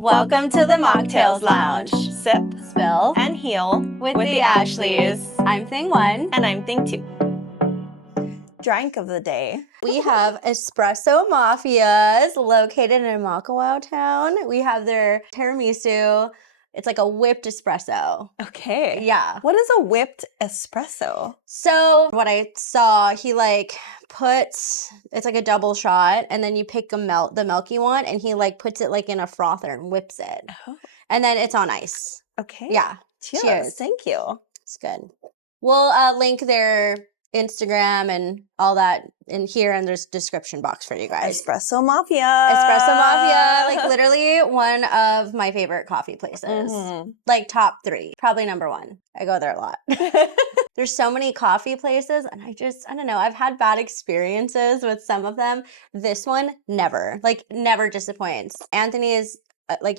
Welcome to the Mocktales Lounge. Sip, Spill, and heal with the Ashleys. I'm Thing 1. And I'm Thing 2. Drink of the day. We have Espresso Mafias located in Mocktales Town. We have their tiramisu. It's like a whipped espresso. Okay. Yeah. What is a whipped espresso? So what I saw, he puts, it's like a double shot, and then you pick the milky one, and he puts it in a frother and whips it. Oh. And then it's on ice. Okay. Yeah. Cheers. Thank you. It's good. We'll link their Instagram and all that in here, and there's description box for you guys. Espresso Mafia. Espresso Mafia, literally one of my favorite coffee places. Mm-hmm. Top 3, probably number 1. I go there a lot. There's so many coffee places, and I don't know. I've had bad experiences with some of them. This one, never. Never disappoints. Anthony is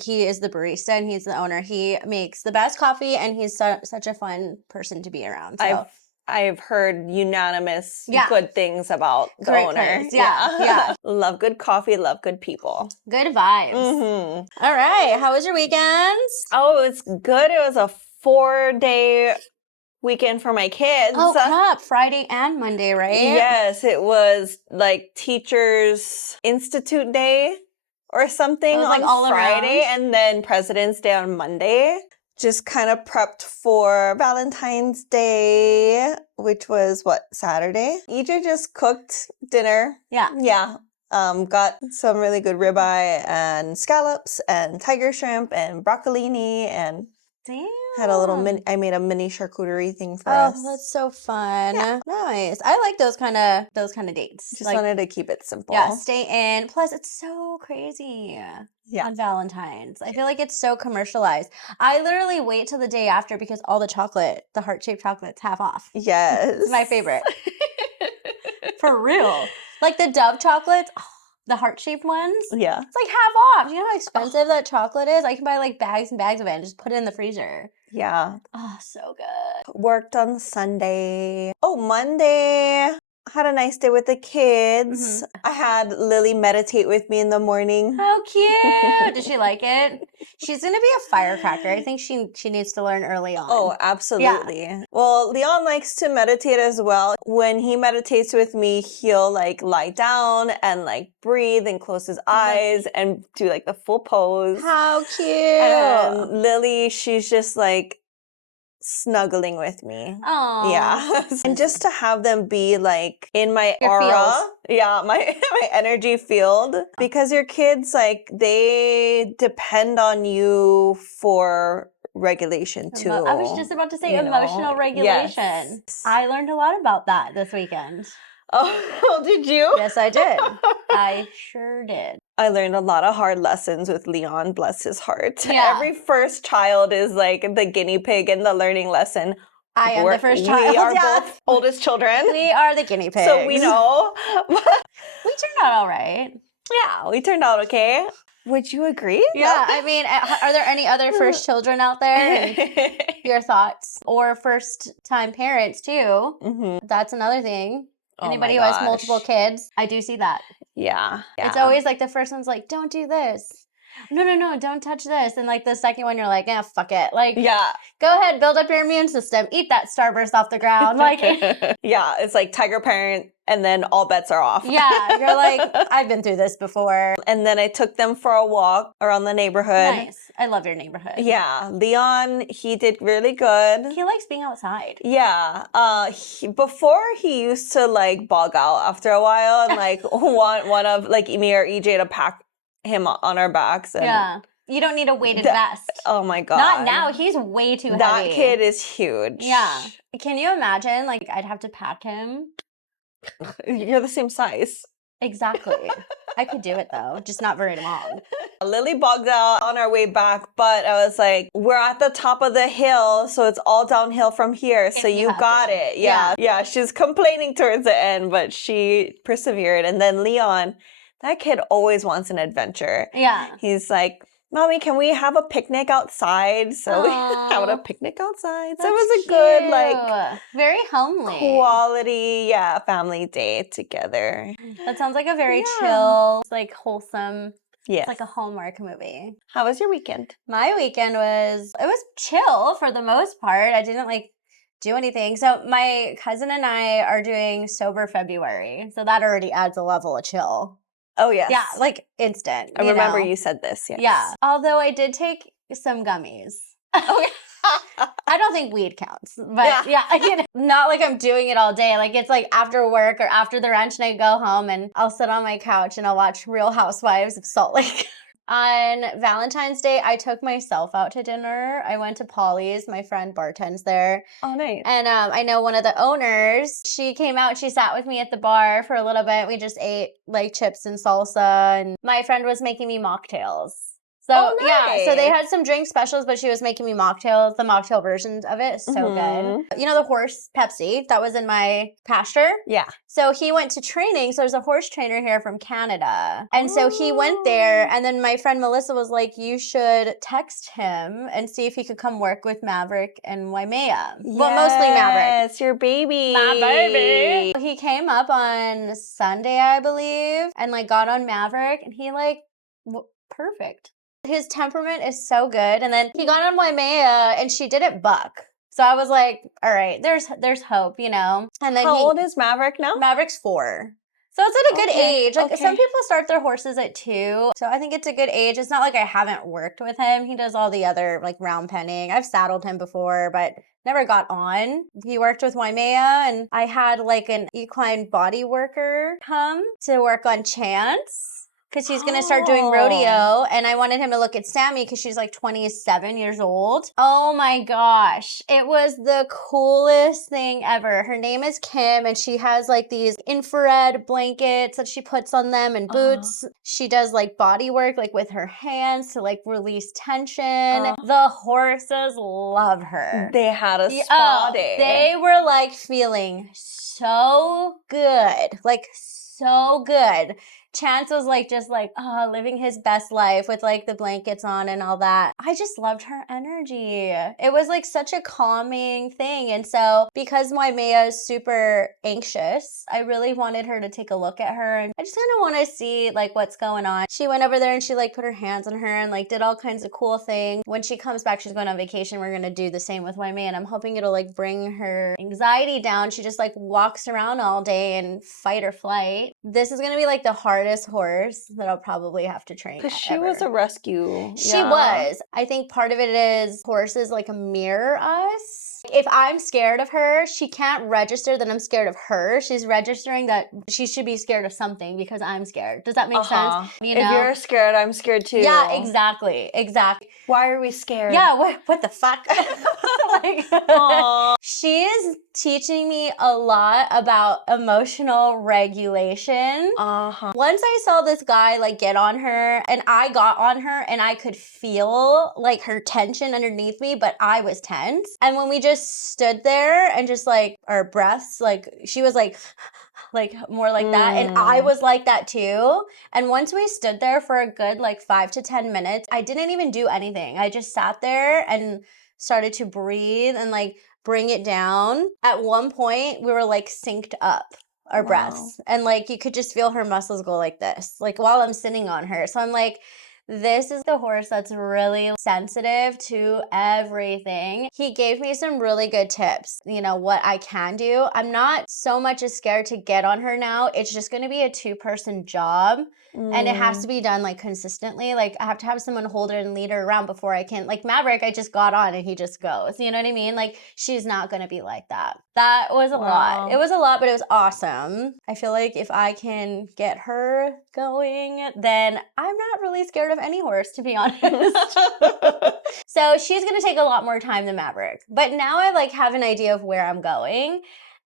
he is the barista and he's the owner. He makes the best coffee, and he's such a fun person to be around. So. I've heard unanimous good things about the Great owner. Place. Yeah. Love good coffee, love good people. Good vibes. Mm-hmm. All right. How was your weekends? Oh, it's good. It was a 4-day weekend for my kids. Oh, crap. Friday and Monday, right? Yes, it was Teachers Institute Day or something on all Friday, around. and then President's Day on Monday. Just kind of prepped for Valentine's Day, which was Saturday. EJ just cooked dinner. Yeah. Yeah. Got some really good ribeye and scallops and tiger shrimp and broccolini, and damn. Had a little I made a mini charcuterie thing for us. Oh, that's so fun. Yeah. Nice. I like those kind of dates. Just wanted to keep it simple. Yeah, stay in. Plus, it's so crazy. Yeah. On Valentine's. I feel like it's so commercialized. I literally wait till the day after because all the heart-shaped chocolate's half off. Yes. It's my favorite. For real. The Dove chocolates, the heart-shaped ones. Yeah. It's half off. You know how expensive that chocolate is? I can buy bags and bags of it and just put it in the freezer. Yeah. Oh, so good. Worked on Sunday. Oh, Monday. Had a nice day with the kids. Mm-hmm. I had Lily meditate with me in the morning. How cute. Did she like it? She's going to be a firecracker. I think she needs to learn early on. Oh, absolutely. Yeah. Well, Leon likes to meditate as well. When he meditates with me, he'll lie down and breathe and close his eyes and do the full pose. How cute. And Lily, she's just snuggling with me. Oh. Yeah. And just to have them be in my your aura. Feels. Yeah, my energy field. Because your kids, they depend on you for regulation too. I was just about to say emotional regulation. Yes. I learned a lot about that this weekend. Oh, did you? Yes, I did. I sure did. I learned a lot of hard lessons with Leon, bless his heart. Yeah. Every first child is the guinea pig in the learning lesson. I am the first child. We are both oldest children. We are the guinea pigs. So we know. We turned out all right. Yeah, we turned out okay. Would you agree? Yeah, I mean, are there any other first children out there? Your thoughts? Or first-time parents, too. Mm-hmm. That's another thing. Oh Anybody who has multiple kids, I do see that. Yeah. It's always the first one's don't do this. No, don't touch this. And the second one, you're fuck it. yeah. Go ahead, build up your immune system. Eat that Starburst off the ground. Yeah, it's tiger parent, and then all bets are off. Yeah, you're I've been through this before. And then I took them for a walk around the neighborhood. Nice. I love your neighborhood. Yeah. Leon, he did really good. He likes being outside. Yeah. Before he used to bog out after a while and want one of me or EJ to pack him on our backs. And yeah. You don't need a weighted vest. Oh my God. Not now. He's way too heavy. That kid is huge. Yeah. Can you imagine? I'd have to pack him. You're the same size. Exactly. I could do it though, just not very long. Lily bogged out on our way back, but I was we're at the top of the hill, so it's all downhill from here, so you got it. Yeah. Yeah, she's complaining towards the end, but she persevered. And then Leon, that kid always wants an adventure. Yeah. He's Mommy, can we have a picnic outside? So we had a picnic outside. So it was a good, very homely, quality, family day together. That sounds like a very chill, wholesome Yes. It's like a Hallmark movie. How was your weekend? My weekend was chill for the most part. I didn't like do anything. So my cousin and I are doing sober February. So that already adds a level of chill. Oh, yes. Yeah, like instant. I remember you said this, yes. Yeah. Although I did take some gummies. Okay. I don't think weed counts, but yeah, not like I'm doing it all day. Like it's like after work or after the ranch and I go home and I'll sit on my couch and I'll watch Real Housewives of Salt Lake. On Valentine's Day, I took myself out to dinner. I went to Polly's. My friend bartends there. Oh, nice. And I know one of the owners. She came out. She sat with me at the bar for a little bit. We just ate like chips and salsa. And my friend was making me mocktails. So, yeah, so they had some drink specials, but she was making me mocktails, the mocktail versions of it. So good. You know the horse Pepsi that was in my pasture? Yeah. So he went to training. So there's a horse trainer here from Canada. And so he went there. And then my friend Melissa was like, you should text him and see if he could come work with Maverick and Waimea. Well, mostly Maverick. Yes, your baby. My baby. He came up on Sunday, I believe, and like got on Maverick and he like, perfect. His temperament is so good. And then he got on Waimea and she didn't buck. So I was like, all right, there's hope, you know? And then How old is Maverick now? Maverick's 4. So it's at a good age. Like some people start their horses at 2. So I think it's a good age. It's not like I haven't worked with him. He does all the other like round penning. I've saddled him before, but never got on. He worked with Waimea and I had like an equine body worker come to work on Chance. Because she's going to start doing rodeo, and I wanted him to look at Sammy because she's like 27 years old. Oh my gosh. It was the coolest thing ever. Her name is Kim, and she has like these infrared blankets that she puts on them and boots. She does like body work like with her hands to like release tension. The horses love her. They had a spa day. They were like feeling so good. Like so good. Chance was like just like living his best life with like the blankets on and all that. I just loved her energy. It was like such a calming thing. And so because Waimea is super anxious, I really wanted her to take a look at her and I just kind of want to see like what's going on. She went over there and she like put her hands on her and like did all kinds of cool things. When she comes back, she's going on vacation. We're going to do the same with Waimea and I'm hoping it'll like bring her anxiety down. She just like walks around all day and fight or flight. This is going to be like the hardest horse that I'll probably have to train. Because she was a rescue. She was. I think part of it is horses like mirror us. If I'm scared of her, she can't register that I'm scared of her. She's registering that she should be scared of something because I'm scared. Does that make sense? You know? If you're scared, I'm scared too. Yeah, exactly. Why are we scared? Yeah, what the fuck? Like, she is teaching me a lot about emotional regulation. Once I saw this guy like get on her and I got on her and I could feel like her tension underneath me, but I was tense. And when we just stood there and just like our breaths, like she was like more like that. And I was like that too. And once we stood there for a good like 5 to 10 minutes, I didn't even do anything. I just sat there and started to breathe and like bring it down. At one point, we were like synced up our breaths. And like you could just feel her muscles go like this, like while I'm sitting on her. So I'm like, this is the horse that's really sensitive to everything. He gave me some really good tips, you know, what I can do. I'm not so much as scared to get on her now. It's just going to be a 2-person job. And it has to be done like consistently. Like I have to have someone hold her and lead her around before I can. Like Maverick, I just got on and he just goes. You know what I mean? Like she's not going to be like that. That was a lot. It was a lot, but it was awesome. I feel like if I can get her going, then I'm not really scared of any horse, to be honest. So she's going to take a lot more time than Maverick. But now I like have an idea of where I'm going.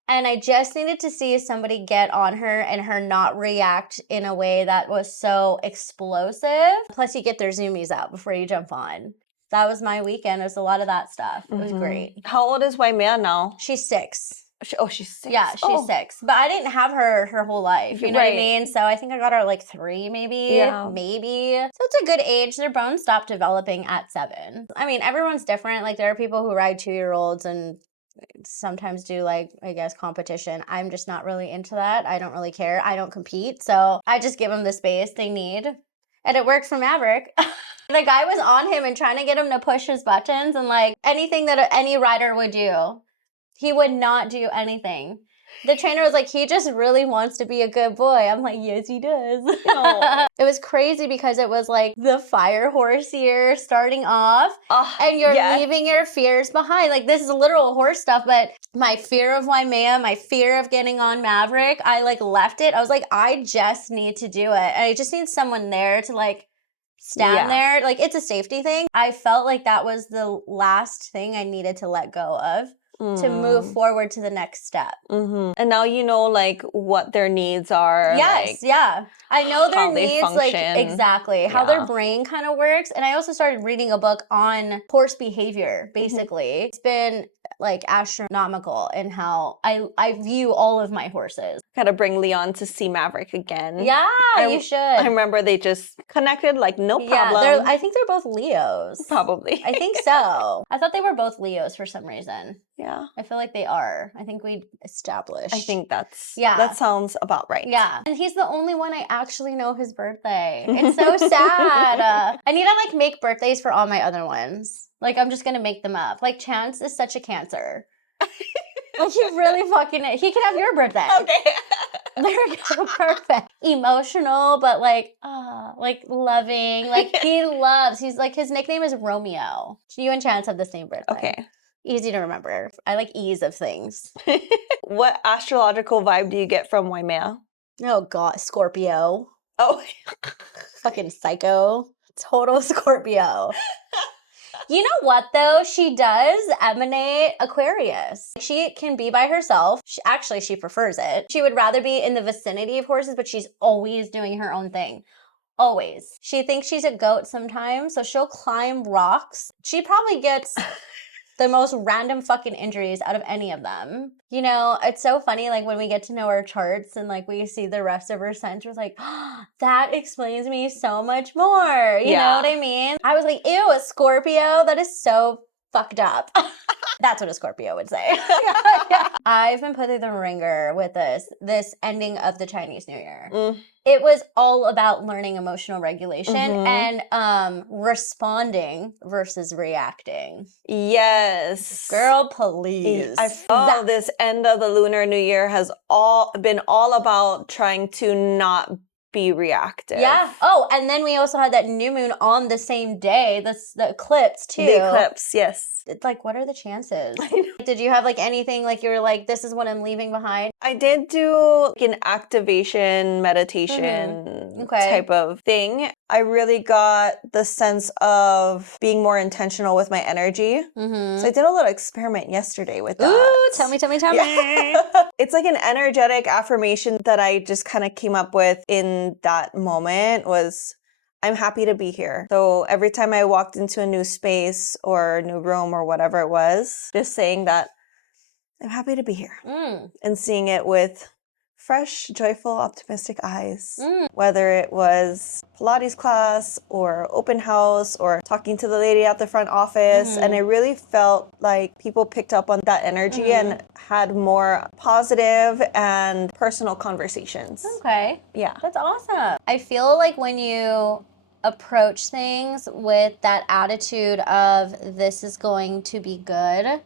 And I just needed to see somebody get on her and her not react in a way that was so explosive. Plus, you get their zoomies out before you jump on. That was my weekend. It was a lot of that stuff. It was great. How old is Waimea now? She's 6. She's 6. Yeah, she's 6. But I didn't have her whole life. You know what I mean? So I think I got her like 3 maybe. Yeah. Maybe. So it's a good age. Their bones stop developing at 7. I mean, everyone's different. Like there are people who ride 2-year-olds and sometimes do like, I guess, competition. I'm just not really into that. I don't really care. I don't compete. So I just give them the space they need. And it worked for Maverick. The guy was on him and trying to get him to push his buttons and like anything that any rider would do. He would not do anything. The trainer was like, he just really wants to be a good boy. I'm like, yes, he does. Oh. It was crazy because it was like the fire horse year starting off and you're leaving your fears behind. Like this is literal horse stuff, but my fear of Waimea, my fear of getting on Maverick, I like left it. I was like, I just need to do it. I just need someone there to like stand there. Like it's a safety thing. I felt like that was the last thing I needed to let go of. To move forward to the next step. And now you know, like, what their needs are. Yes, like, I know their needs, function. like, exactly, how their brain kind of works. And I also started reading a book on horse behavior, basically. It's been, like, astronomical in how I view all of my horses. Gotta bring Leon to see Maverick again. Yeah, you should. I remember they just connected, like, no problem. Yeah, I think they're both Leos. Probably. I think so. I thought they were both Leos for some reason. Yeah. I feel like they are. I think we established. I think that sounds about right. Yeah. And he's the only one I actually know his birthday. It's so sad. I need to like make birthdays for all my other ones. Like I'm just going to make them up. Like Chance is such a Cancer. Like he really fucking, he can have your birthday. Okay. There we go. Perfect. Emotional, but like loving. Like he's like, his nickname is Romeo. You and Chance have the same birthday. Okay. Easy to remember. I like ease of things. What astrological vibe do you get from Waimea? Oh God, Scorpio. Oh. Fucking psycho. Total Scorpio. You know what though? She does emanate Aquarius. She can be by herself. She prefers it. She would rather be in the vicinity of horses, but she's always doing her own thing. Always. She thinks she's a goat sometimes, so she'll climb rocks. She probably gets the most random fucking injuries out of any of them. You know, it's so funny, like, when we get to know our charts and, like, we see the rest of her signs, we're like, oh, that explains me so much more. You know what I mean? I was like, ew, a Scorpio? That is so fucked up. That's what a Scorpio would say. I've been put through the ringer with this ending of the Chinese New Year. It was all about learning emotional regulation and responding versus reacting. Yes. Girl, please. I feel this end of the Lunar New Year has been all about trying to not be reactive. Yeah. Oh, and then we also had that new moon on the same day. The eclipse too. The eclipse, yes. It's like, what are the chances? Did you have like anything like you were like, this is what I'm leaving behind? I did do like an activation meditation type of thing. I really got the sense of being more intentional with my energy. So I did a little experiment yesterday with that. Ooh, tell me. It's like an energetic affirmation that I just kind of came up with in that moment was, I'm happy to be here. So every time I walked into a new space or a new room or whatever it was, just saying that I'm happy to be here and seeing it with fresh, joyful, optimistic eyes. Whether it was Pilates class or open house or talking to the lady at the front office. And I really felt like people picked up on that energy and had more positive and personal conversations. Okay. Yeah. That's awesome. I feel like when you approach things with that attitude of this is going to be good,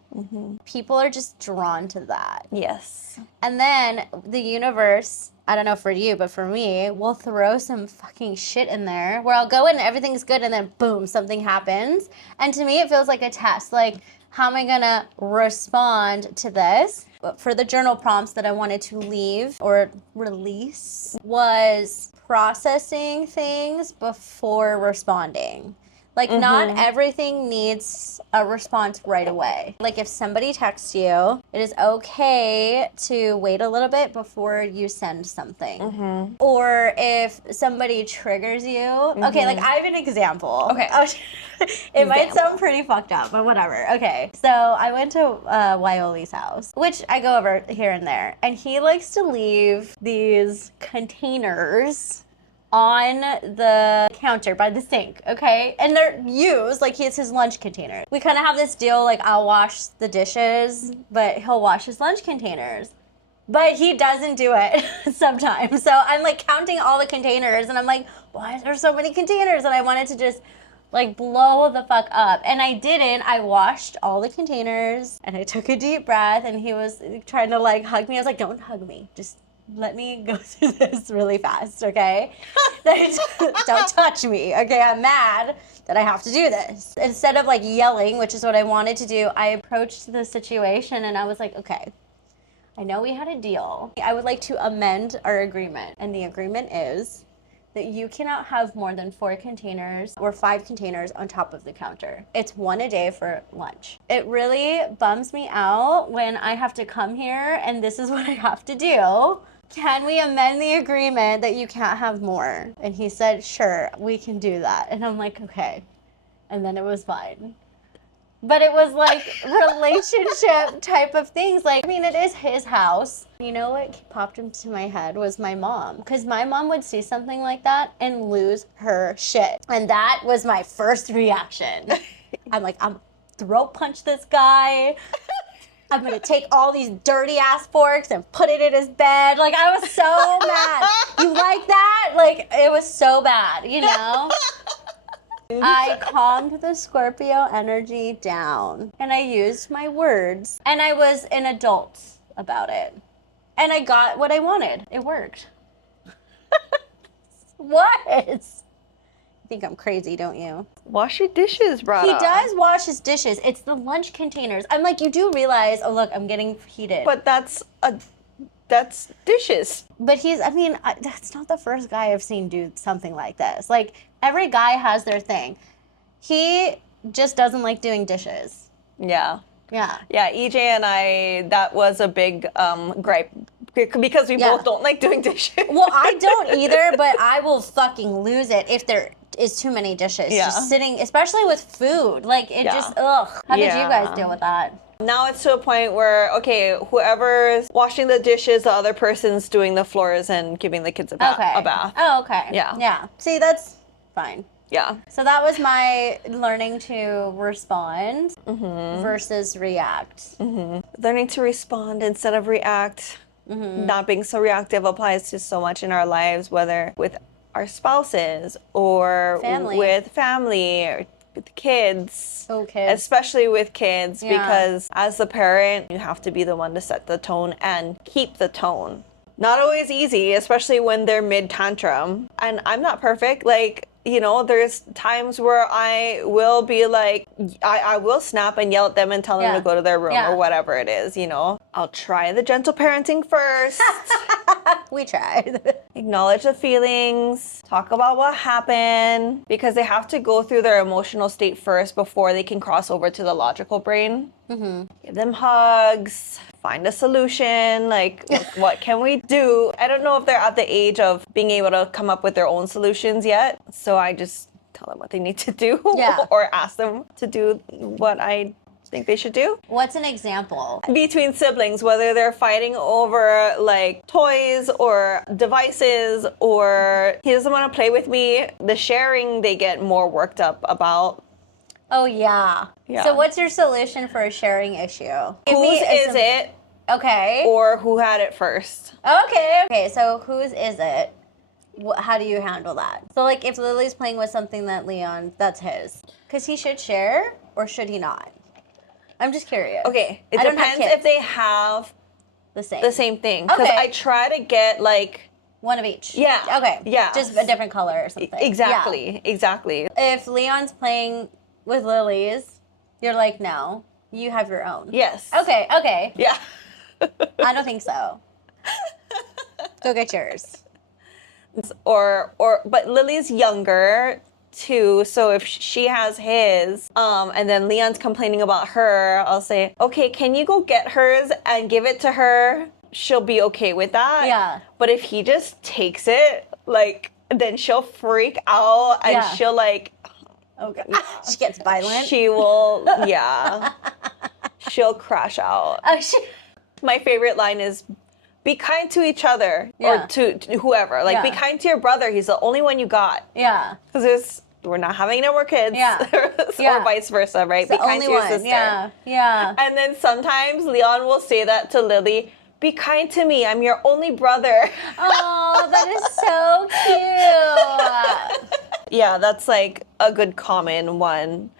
people are just drawn to that. Yes. And then the universe, I don't know for you, but for me, will throw some fucking shit in there where I'll go in and everything's good and then boom, something happens. And to me, it feels like a test. Like, how am I gonna respond to this? But for the journal prompts that I wanted to leave or release was processing things before responding. Like, not everything needs a response right away. Like, if somebody texts you, it is okay to wait a little bit before you send something. Or if somebody triggers you. Okay, like, I have an example. Okay. It might sound pretty fucked up, but whatever. Okay, so I went to Wyoli's house, which I go over here and there. And he likes to leave these containers on the counter by the sink, okay? And they're used, like it's his lunch container. We kind of have this deal, like I'll wash the dishes, but he'll wash his lunch containers. But he doesn't do it sometimes. So I'm like counting all the containers and I'm like, why is there so many containers? And I wanted to just like blow the fuck up. And I didn't. I washed all the containers and I took a deep breath and he was trying to like hug me. I was like, don't hug me. Just let me go through this really fast, okay? Don't touch me, okay? I'm mad that I have to do this. Instead of like yelling, which is what I wanted to do, I approached the situation and I was like, okay, I know we had a deal. I would like to amend our agreement. And the agreement is that you cannot have more than 4 containers or 5 containers on top of the counter. It's 1 a day for lunch. It really bums me out when I have to come here and this is what I have to do. Can we amend the agreement that you can't have more? And he said, sure, we can do that. And I'm like, okay. And then it was fine. But it was like relationship type of things. Like, I mean, it is his house. You know what popped into my head was my mom. Because my mom would see something like that and lose her shit. And that was my first reaction. I'm like, I'm throat punch this guy. I'm going to take all these dirty ass forks and put it in his bed. Like, I was so mad. You like that? Like, it was so bad, you know? I calmed the Scorpio energy down and I used my words and I was an adult about it. And I got what I wanted. It worked. What? You think I'm crazy, don't you? Wash your dishes, brother. He does wash his dishes. It's the lunch containers. I'm like, you do realize, oh, look, I'm getting heated. But that's dishes. But that's not the first guy I've seen do something like this. Like, every guy has their thing. He just doesn't like doing dishes. Yeah. Yeah. Yeah, EJ and I, that was a big gripe because we both don't like doing dishes. Well, I don't either, but I will fucking lose it if there is too many dishes. Yeah. Just sitting, especially with food. Like, it just, ugh. How did you guys deal with that? Now it's to a point where, okay, whoever's washing the dishes, the other person's doing the floors and giving the kids a bath. Oh, okay. Yeah. Yeah. See, that's fine. Yeah. So that was my learning to respond versus react. Learning to respond instead of react. Not being so reactive applies to so much in our lives, whether with our spouses or with family or with kids. Oh, kids. Especially with kids, because as the parent, you have to be the one to set the tone and keep the tone. Not always easy, especially when they're mid-tantrum. And I'm not perfect. Like, you know, there's times where I will be like, I will snap and yell at them and tell them to go to their room or whatever it is, you know. I'll try the gentle parenting first. We tried. Acknowledge the feelings, talk about what happened, because they have to go through their emotional state first before they can cross over to the logical brain. Give them hugs, find a solution, like what can we do? I don't know if they're at the age of being able to come up with their own solutions yet, so I just tell them what they need to do or ask them to do what I think they should do. What's an example? Between siblings, whether they're fighting over like toys or devices or he doesn't want to play with me, the sharing they get more worked up about. Oh, yeah. So what's your solution for a sharing issue? Whose is it? Okay. Or who had it first? Okay, so whose is it? How do you handle that? So, like, if Lily's playing with something that Leon, that's his. Because he should share, or should he not? I'm just curious. Okay, it depends if they have the same thing. Because I try to get, like... one of each. Yeah. Okay. Yeah. Just a different color or something. Exactly. If Leon's playing with Lily's, you're like, no, you have your own. Yes. Okay. Yeah. I don't think so. Go get yours. But Lily's younger too, so if she has his, and then Leon's complaining about her, I'll say, okay, can you go get hers and give it to her? She'll be okay with that. Yeah. But if he just takes it, like, then she'll freak out and she'll like... Okay. She gets violent. She will, she'll crash out. My favorite line is, be kind to each other or to whoever. Like, be kind to your brother. He's the only one you got. Yeah. Because we're not having no more kids. Yeah. Or vice versa, right? It's be kind to your sister. Yeah. And then sometimes Leon will say that to Lily Be kind to me. I'm your only brother. Oh, that is so cute. Yeah, that's like a good common one.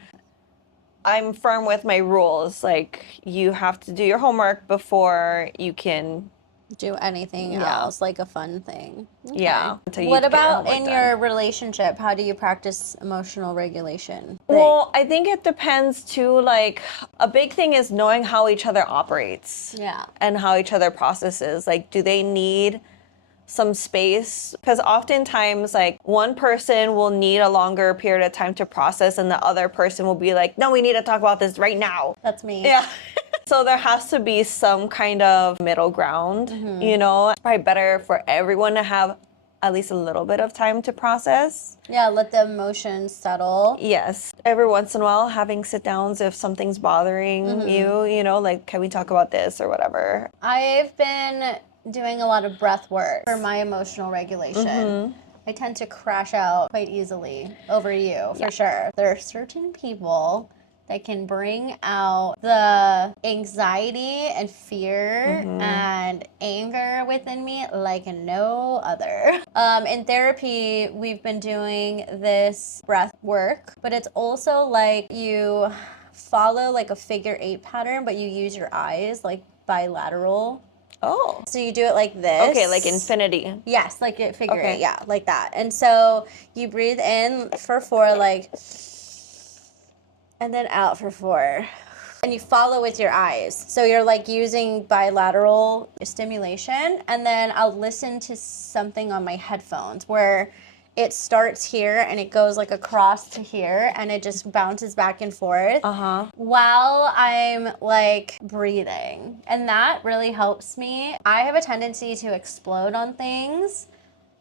I'm firm with my rules. Like, you have to do your homework before you can. Do anything Yeah. else, like a fun thing. Okay. Yeah, until you What get your about homework in done. your relationship? How do you practice emotional regulation? Well, I think it depends too. Like, a big thing is knowing how each other operates. Yeah. And how each other processes. Like, do they need some space? Because oftentimes, like, one person will need a longer period of time to process, and the other person will be like, no, we need to talk about this right now. That's me. Yeah. So there has to be some kind of middle ground, you know? It's probably better for everyone to have at least a little bit of time to process. Yeah, let the emotions settle. Yes. Every once in a while, having sit downs if something's bothering you, you know, like, can we talk about this or whatever? I've been doing a lot of breath work for my emotional regulation. I tend to crash out quite easily over you, for sure. There are certain people that can bring out the anxiety and fear and anger within me like no other. In therapy, we've been doing this breath work, but it's also like you follow like a figure 8 pattern, but you use your eyes like bilateral. Oh. So you do it like this. Okay, like infinity. Yes, like it figure Okay. 8, yeah, like that. And so you breathe in for 4, like, and then out for 4. And you follow with your eyes. So you're like using bilateral stimulation. And then I'll listen to something on my headphones where it starts here and it goes like across to here and it just bounces back and forth while I'm like breathing. And that really helps me. I have a tendency to explode on things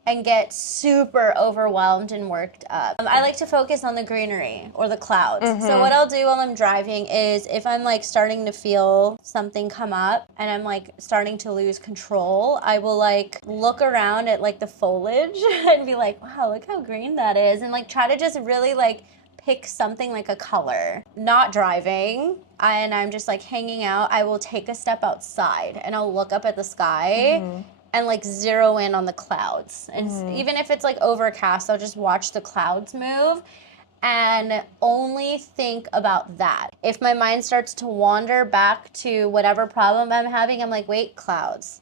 and get super overwhelmed and worked up. I like to focus on the greenery or the clouds. So what I'll do while I'm driving is if I'm like starting to feel something come up and I'm like starting to lose control, I will like look around at like the foliage and be like, wow, look how green that is. And like try to just really like pick something like a color. Not driving, and I'm just like hanging out, I will take a step outside and I'll look up at the sky and like zero in on the clouds. And even if it's like overcast, I'll just watch the clouds move and only think about that. If my mind starts to wander back to whatever problem I'm having, I'm like, wait, clouds.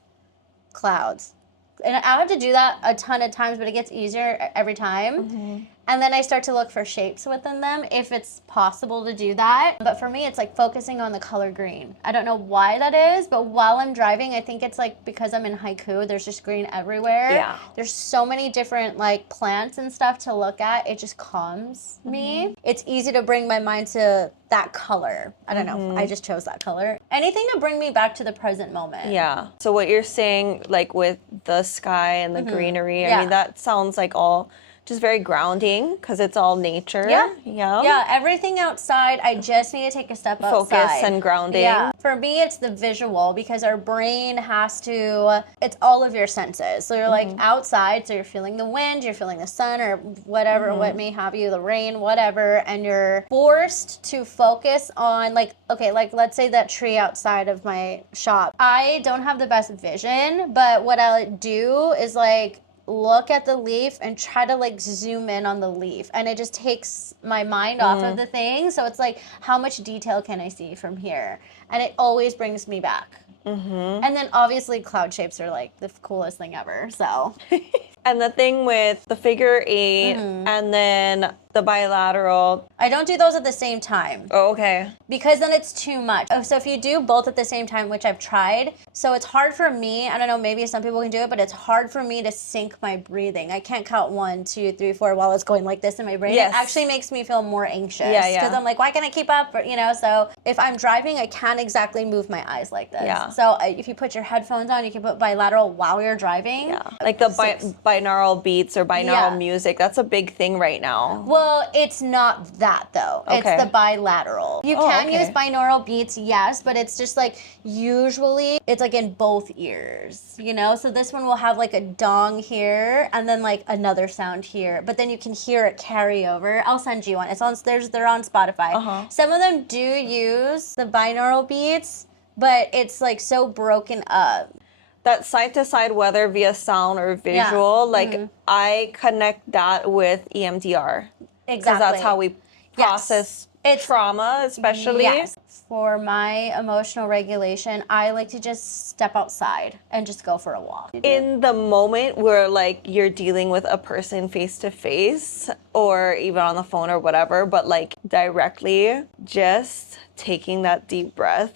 And I have to do that a ton of times, but it gets easier every time. And then I start to look for shapes within them if it's possible to do that. But for me, it's like focusing on the color green. I don't know why that is, but while I'm driving, I think it's like because I'm in haiku, there's just green everywhere. Yeah. There's so many different like plants and stuff to look at. It just calms me. It's easy to bring my mind to that color. I don't know. I just chose that color. Anything to bring me back to the present moment. Yeah. So what you're saying, like with the sky and the greenery, I mean, that sounds like all just very grounding because it's all nature. Yeah. Yeah. Yeah, everything outside, I just need to take a step outside. Focus and grounding. Yeah. For me, it's the visual because our brain has to, it's all of your senses. So you're like outside, so you're feeling the wind, you're feeling the sun or whatever, what may have you, the rain, whatever, and you're forced to focus on like, okay, like let's say that tree outside of my shop. I don't have the best vision, but what I'll do is like, look at the leaf and try to like zoom in on the leaf, and it just takes my mind off of the thing. So it's like, how much detail can I see from here? And it always brings me back. And then obviously cloud shapes are like the coolest thing ever. So And the thing with the figure 8 and then the bilateral. I don't do those at the same time. Oh, okay. Because then it's too much. Oh, so if you do both at the same time, which I've tried, so it's hard for me, I don't know, maybe some people can do it, but it's hard for me to sync my breathing. I can't count 1, 2, 3, 4 while it's going like this in my brain. Yes. It actually makes me feel more anxious. Yeah, yeah. Because I'm like, why can't I keep up? Or, you know, so if I'm driving, I can't exactly move my eyes like this. Yeah. So if you put your headphones on, you can put bilateral while you're driving. Yeah. Like the binaural beats or binaural music. That's a big thing right now. Well, it's not that though. Okay. It's the bilateral. You can use binaural beats, yes, but it's just like usually it's like in both ears, you know? So this one will have like a dong here and then like another sound here, but then you can hear it carry over. I'll send you one. It's on they're on Spotify. Some of them do use the binaural beats, but it's like so broken up. that side to side, whether via sound or visual, like I connect that with EMDR. Exactly. Because that's how we process trauma, especially. Yes. For my emotional regulation, I like to just step outside and just go for a walk. In the moment where like you're dealing with a person face to face or even on the phone or whatever, but like directly, just taking that deep breath.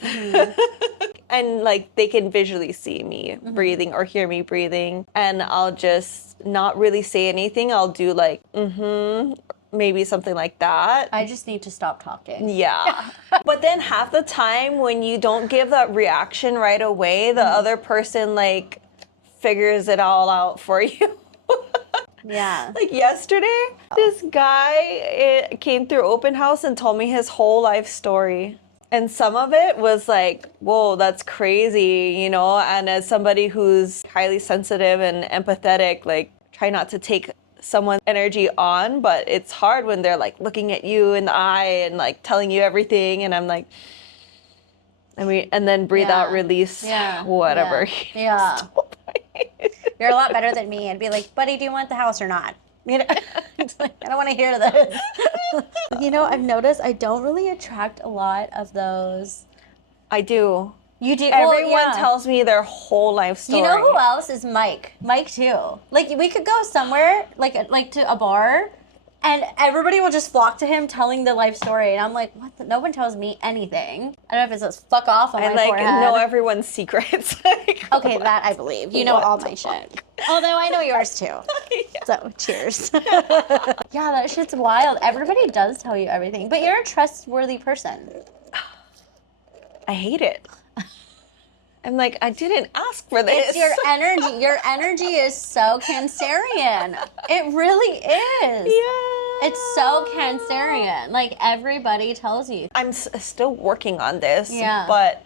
And like they can visually see me breathing or hear me breathing, and I'll just not really say anything. I'll do like maybe something like that. I just need to stop talking. Yeah. But then half the time when you don't give that reaction right away, the other person like figures it all out for you. Yeah. Like yesterday, this guy came through open house and told me his whole life story. And some of it was like, whoa, that's crazy, you know? And as somebody who's highly sensitive and empathetic, like try not to take someone's energy on, but it's hard when they're like looking at you in the eye and like telling you everything. And I'm like, and then breathe out, release, whatever. Yeah. You're a lot better than me. I'd be like, buddy, do you want the house or not? You know, I don't want to hear this. You know, I've noticed I don't really attract a lot of those. I do. You do? Everyone tells me their whole life story. You know who else is Mike? Mike too. Like we could go somewhere, like to a bar, and everybody will just flock to him telling the life story, and I'm like, what? No one tells me anything. I don't know if it says "fuck off" on my forehead. I know everyone's secrets. Okay, that I believe. You know all my shit. Although I know yours too. So cheers. Yeah, that shit's wild. Everybody does tell you everything, but you're a trustworthy person. I hate it. I'm like, I didn't ask for this. It's your energy. Your energy is so Cancerian. It really is. Yeah. It's so Cancerian. Like, everybody tells you. I'm still working on this. Yeah. But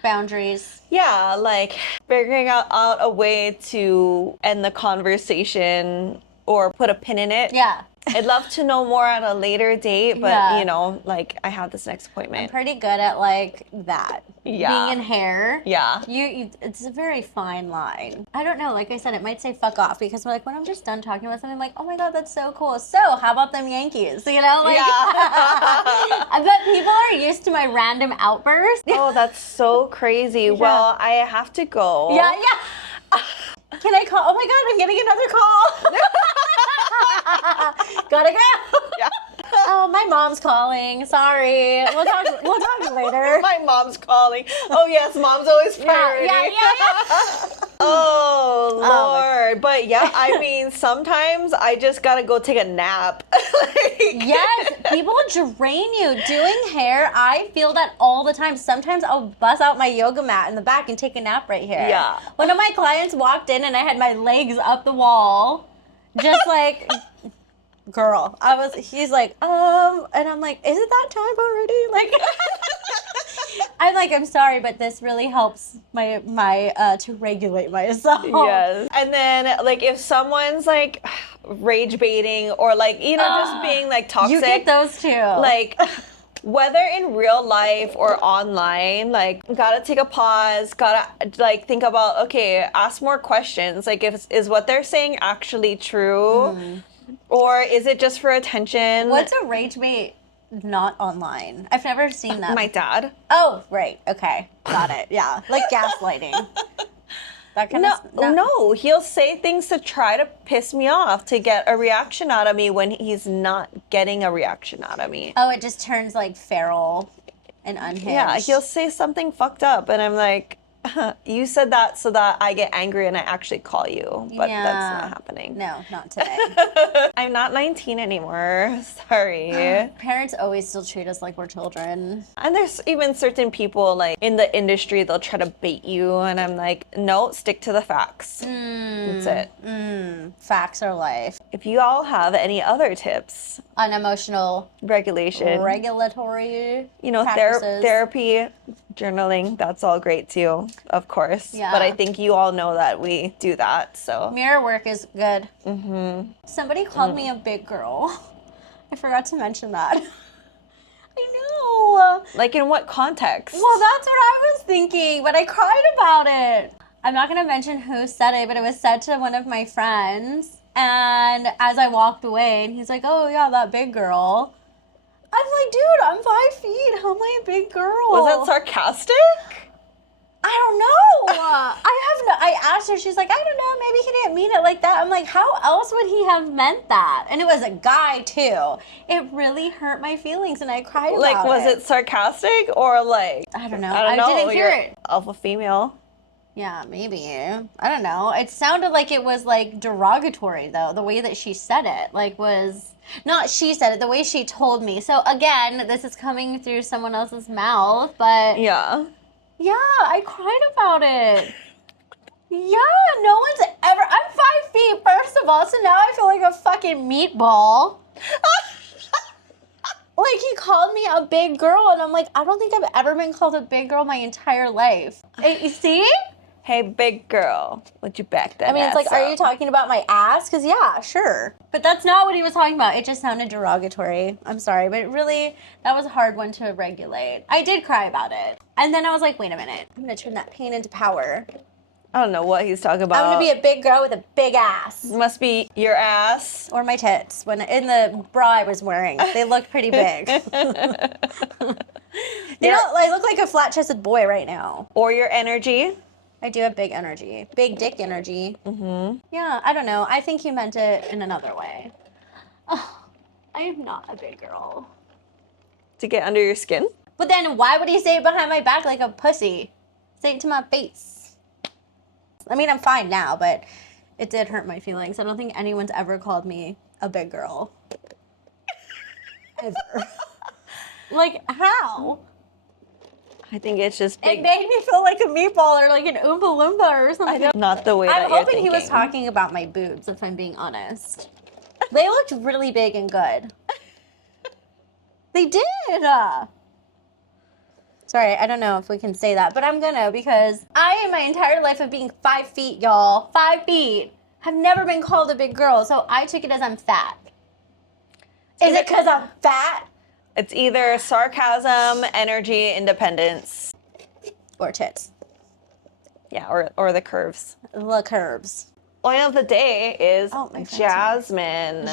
boundaries. Yeah, like figuring out a way to end the conversation or put a pin in it. Yeah. I'd love to know more at a later date, but you know, like I have this next appointment. I'm pretty good at like that. Yeah. Being in hair. Yeah. It's a very fine line. I don't know. Like I said, it might say fuck off because like when I'm just done talking with someone, I'm like, oh my god, that's so cool. So how about them Yankees? You know, like. Yeah. I bet people are used to my random outbursts. Oh, that's so crazy. Yeah. Well, I have to go. Yeah. Can I call? Oh my god, I'm getting another call. Gotta go. Yeah. Oh, my mom's calling. Sorry. We'll talk later. My mom's calling. Oh yes, mom's always priority. Yeah. Oh Lord. But yeah, I mean, sometimes I just gotta go take a nap. Yes, people drain you. Doing hair, I feel that all the time. Sometimes I'll bust out my yoga mat in the back and take a nap right here. Yeah. One of my clients walked in and I had my legs up the wall, just like, girl. He's like, and I'm like, is it that time already? Like, I'm sorry, but this really helps my to regulate myself. Yes. And then like if someone's like rage baiting or like, you know, just being like toxic. You get those too. Like, whether in real life or online, like gotta take a pause, gotta like think about, okay, ask more questions. Like is what they're saying actually true? Or is it just for attention? What's a rage bait not online? I've never seen that. My dad. Oh, right. Okay. Got it. Yeah. Like gaslighting. That kind of No, he'll say things to try to piss me off, to get a reaction out of me when he's not getting a reaction out of me. Oh, it just turns like feral and unhinged. Yeah, he'll say something fucked up and I'm like, you said that so that I get angry and I actually call you, but that's not happening. No, not today. I'm not 19 anymore. Sorry. Parents always still treat us like we're children. And there's even certain people like in the industry, they'll try to bait you and I'm like, no, stick to the facts. That's it. Facts are life. If you all have any other tips on emotional regulatory, you know, practices. Therapy, journaling, that's all great too, of course. Yeah. But I think you all know that we do that, so. Mirror work is good. Somebody called me a big girl. I forgot to mention that. I know. Like in what context? Well, that's what I was thinking, but I cried about it. I'm not going to mention who said it, but it was said to one of my friends. And as I walked away, and he's like, oh, yeah, that big girl. I'm like, dude, I'm 5 feet. How am I a big girl? Was that sarcastic? I don't know. I asked her, she's like, I don't know, maybe he didn't mean it like that. I'm like, how else would he have meant that? And it was a guy too. It really hurt my feelings and I cried about it. Like, was it sarcastic or like? I don't know. I didn't hear it. Alpha female. Yeah, maybe. I don't know. It sounded like it was like derogatory though. The way that she said it, like was not she said it, the way she told me. So again, this is coming through someone else's mouth, but yeah, I cried about it. Yeah, no one's ever. I'm 5 feet, first of all, so now I feel like a fucking meatball. Like, he called me a big girl, and I'm like, I don't think I've ever been called a big girl my entire life. You see? Hey, big girl, would you back that? I mean, it's like, are you talking about my ass? Because, yeah, sure. But that's not what he was talking about. It just sounded derogatory. I'm sorry, but really, that was a hard one to regulate. I did cry about it. And then I was like, wait a minute. I'm going to turn that pain into power. I don't know what he's talking about. I'm going to be a big girl with a big ass. Must be your ass. Or my tits. When in the bra I was wearing, they looked pretty big. They look like a flat-chested boy right now. Or your energy. I do have big energy. Big dick energy. Mm-hmm. Yeah, I don't know. I think he meant it in another way. Oh, I am not a big girl. To get under your skin? But then why would he say it behind my back like a pussy? Say it to my face. I mean, I'm fine now, but it did hurt my feelings. I don't think anyone's ever called me a big girl. Ever. Like, how? I think it's just big. It made me feel like a meatball or like an Oompa Loompa or something. Not the way that I'm you're hoping thinking. he was talking about my boobs, if I'm being honest. They looked really big and good. They did. Sorry, I don't know if we can say that, but I'm gonna because I, in my entire life of being 5 feet, y'all, 5 feet, have never been called a big girl, so I took it as I'm fat. Is it because I'm fat? It's either sarcasm, energy, independence. Or tits. Yeah, or the curves. The curves. Oil of the day is jasmine.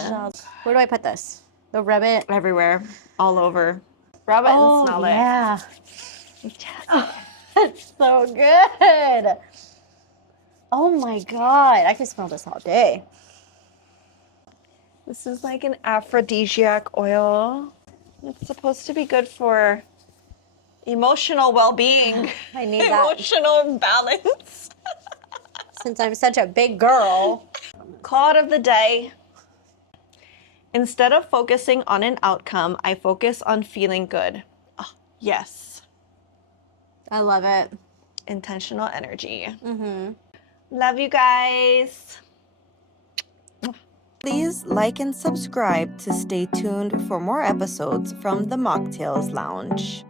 Where do I put this? Go rub it? Everywhere. All over. Rub it and smell it. Yeah. It's so good. Oh my God. I could smell this all day. This is like an aphrodisiac oil. It's supposed to be good for emotional well-being. I need that. Emotional balance. Since I'm such a big girl. Quote of the day. Instead of focusing on an outcome, I focus on feeling good. Oh, yes. I love it. Intentional energy. Mm-hmm. Love you guys. Please like and subscribe to stay tuned for more episodes from the Mocktales Lounge.